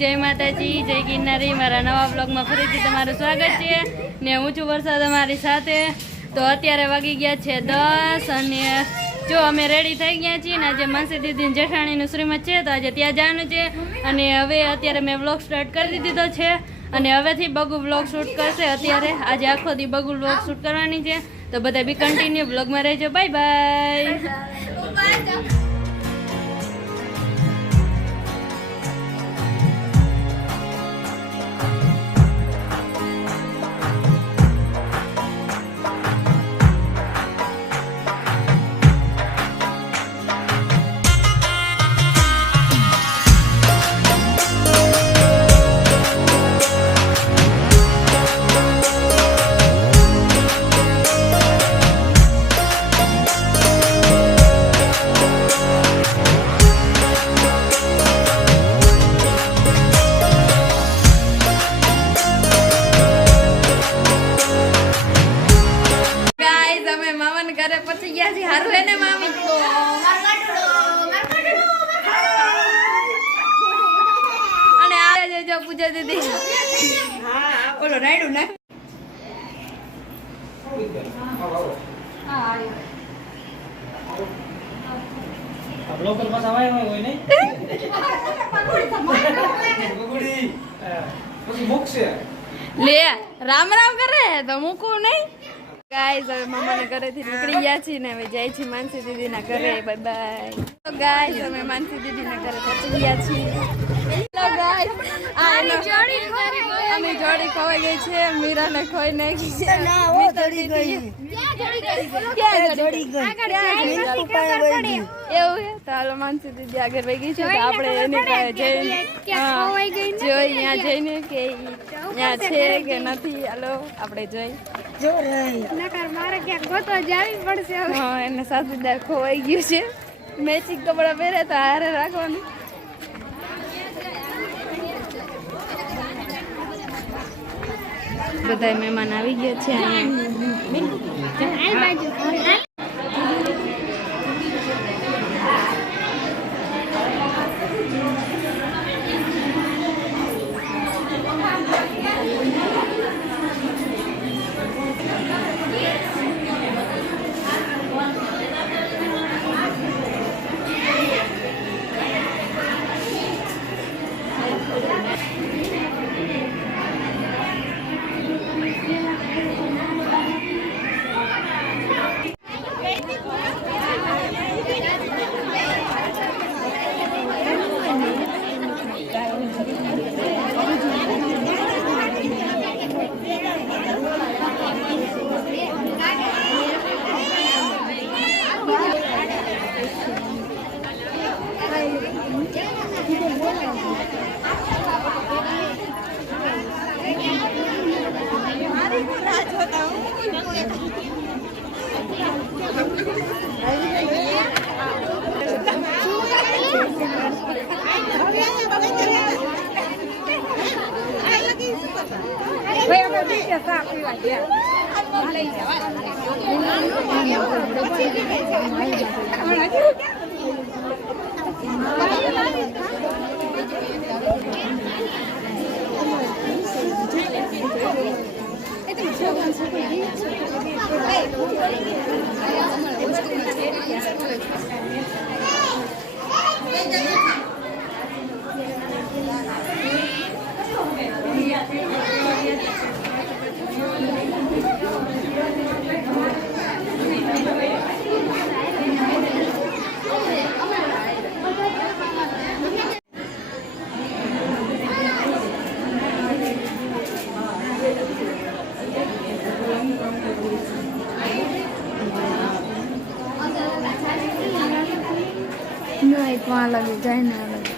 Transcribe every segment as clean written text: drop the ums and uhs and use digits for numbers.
जय माताजी जय गिरनारी मारा नवा ब्लॉगમાં ફરીથી તમારું સ્વાગત છે ને હું છું વરસાદ અમારી સાથે। તો અત્યારે વાગી ગયા છે 10 અને જો અમે રેડી થઈ ગયા છીએ ને આજે માસી દીદી જેઠાણીનું શ્રીમત છે તો આજે ત્યાં જવાનું છે અને હવે અત્યારે મેં વ્લોગ સ્ટાર્ટ કરી દીધો છે અને હવેથી બગુ વ્લોગ શૂટ કરશે। અત્યારે આજે આખો દી બગુ વ્લોગ શૂટ કરવાની છે તો બધા બી કન્ટિન્યુ વ્લોગમાં રહેજો। Bye bye. घरे पहुंची गया छी हारू है ने मामी અને આ જો પૂજા દીદી હા ઓલો નાયડુ ને હા આ લોકલ પાસ આવાય હોય ને ગુગુડી પછી મોક્ષે લે રામ રામ કરે તો મૂકું નહીં। गाइस હવે મામાના ઘરેથી નીકળી ગયા છીએ ને હવે જાય છે માનસી દીદીના ઘરે। Bye bye. તો ગાइस અમે માનસી દીદીના ઘરે પહોંચી ગયા છીએ। હેલો ગાइस આની જોડી ખોવાઈ ગઈ છે મીરાને ખોઈ નાખી છે ના ઓ જોડી ગઈ ક્યાં જોડી ગઈ એવું હે તો હાલો માનસી દીદી આગળ વઈ ગઈ છે તો આપણે એની પાસે જઈને ખોવાઈ ગઈ ને જોઈ અહીંયા જઈને કે અહીંયા છે કે નથી હાલો આપણે જોઈ જો રહી નકર મારે ક્યાં ગોતો જાવી પડશે હવે। હા એને સાથીદાર ખોવાઈ ગયું છે મેચિંગ કપડા પહેરે તો હારે રાખવાનું। બધા મહેમાન આવી ગયા છે અહીંયા वहाँ लगे जाए ना लगे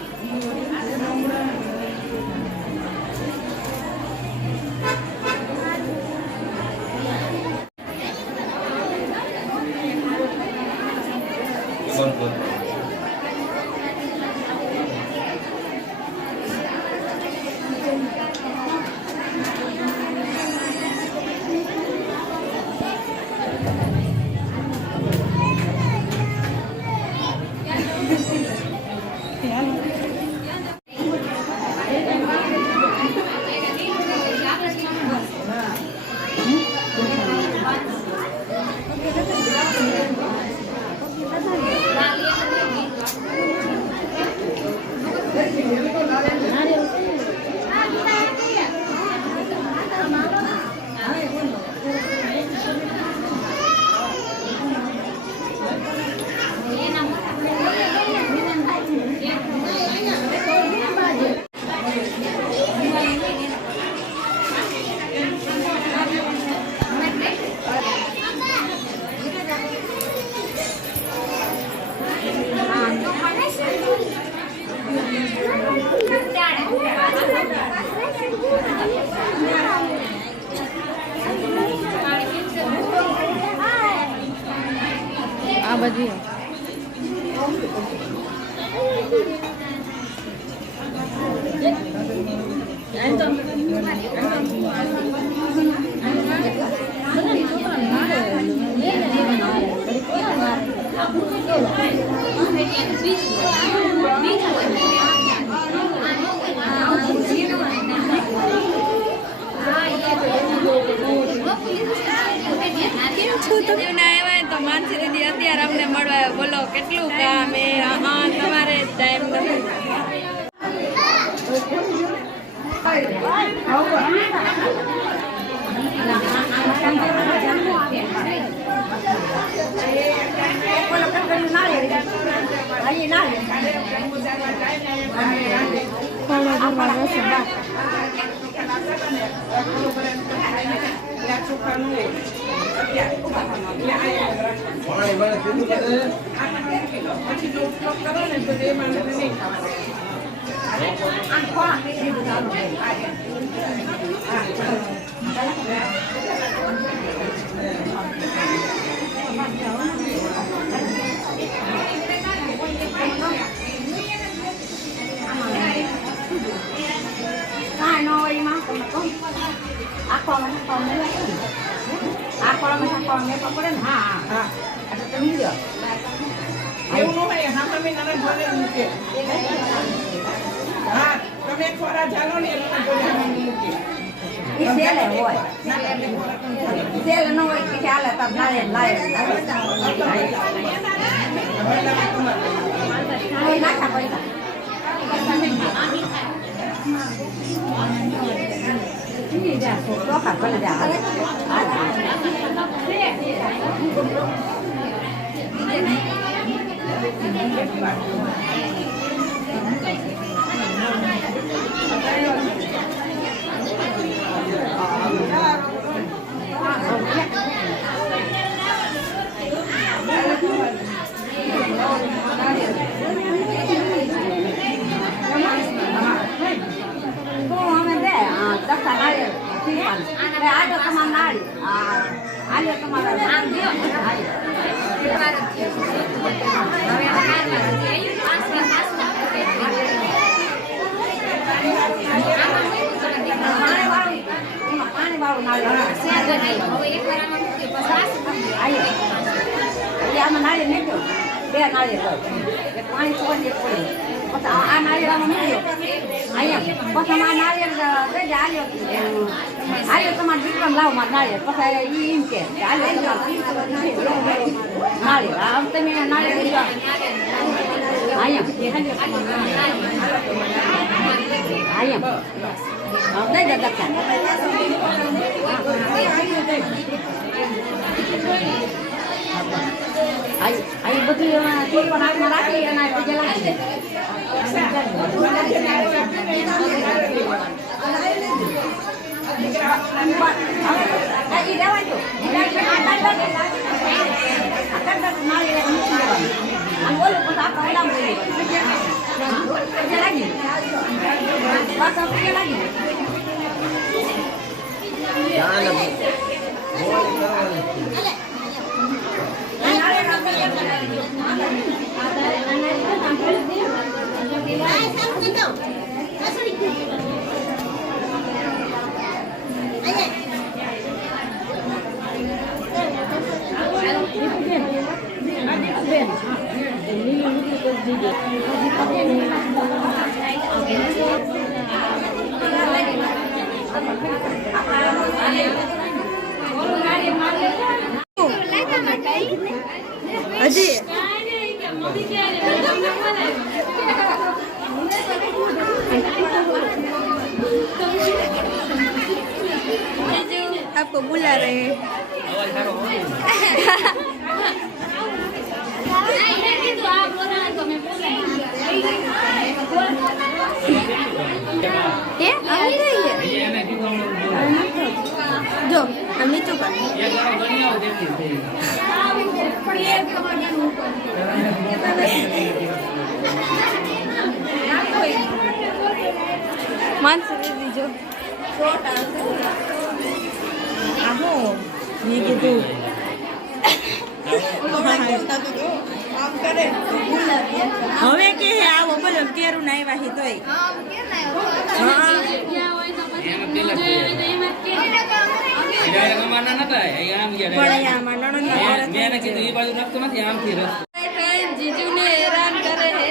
જોવા જઈએ. તો માનસી દીદી અત્યારે અમને મળવા બોલો કેટલું કામ એ તમારે ટાઈમ નથી. आपको बुला रहे हैं। जो हमने तो मान से दीजिए ये gitu હવે કે આવો બોલો કેરું ના આવ્યા હી તોય જીજુને હેરાન કરે હે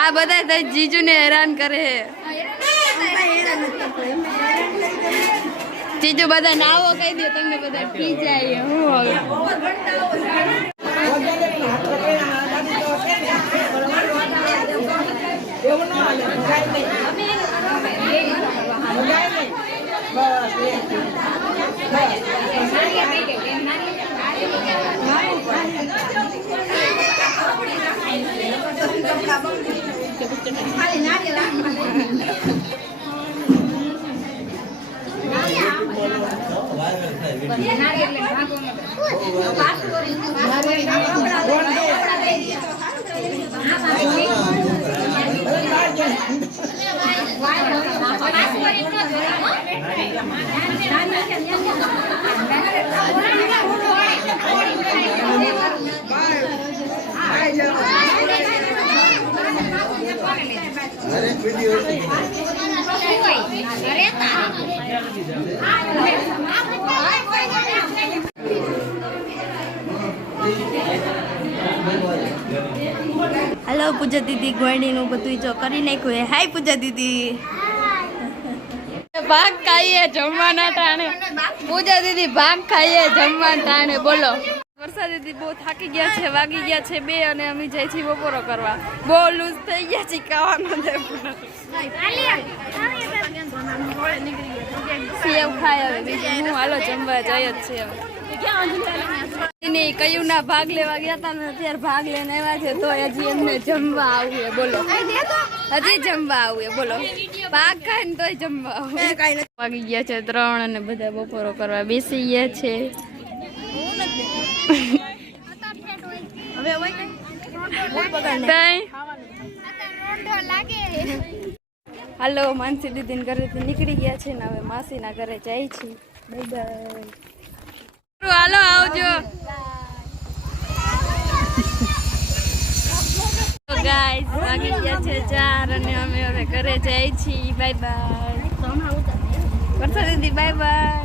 આ બધા જીજુને હેરાન કરે હે જીજુ બધા નાવો કહી દો તમને બધા પી જાય હું હવે हेलो पूजा दीदी गोड़ी नु બધું જો કરી નાખ્યું હાય પૂજા દીદી ભાગ ખાઈએ જમવાના ટાણે પૂજા દીદી ભાગ ખાઈએ જમવાના ટાણે બોલો વર્ષા દીદી બહુ થાકી ગયા છે વાગી ગયા છે 2 અને અમે જઈ છીએ બપોરો કરવા બહુ લૂઝ થઈ ગયા છે ખાવાનું દેવું સેવ ખાય હવે બીજું હું હાલો જમવા જઈ જ છે હવે કયું ના ભાગ લેવા ગયા હતા ને અત્યારે ભાગ લઈને આવ્યા છે તો હજી એમને જમવા આવું બોલો હજી જમવા આવું બોલો ભાગ ખાય ને તોય જમવા આવું વાગી ગયા છે 3 અને બધા બપોરો કરવા બેસી ગયા છે હાલો માનસી દીદી ને ઘરેથી નીકળી ગયા છે ને હવે માસી ના ઘરે જાય છે બાય બાય હાલો આવજો ગાઈસ વાગી ગયા છે 4 અને અમે હવે ઘરે જાય છીએ બાય બાય વર્ષા દીદી બાય બાય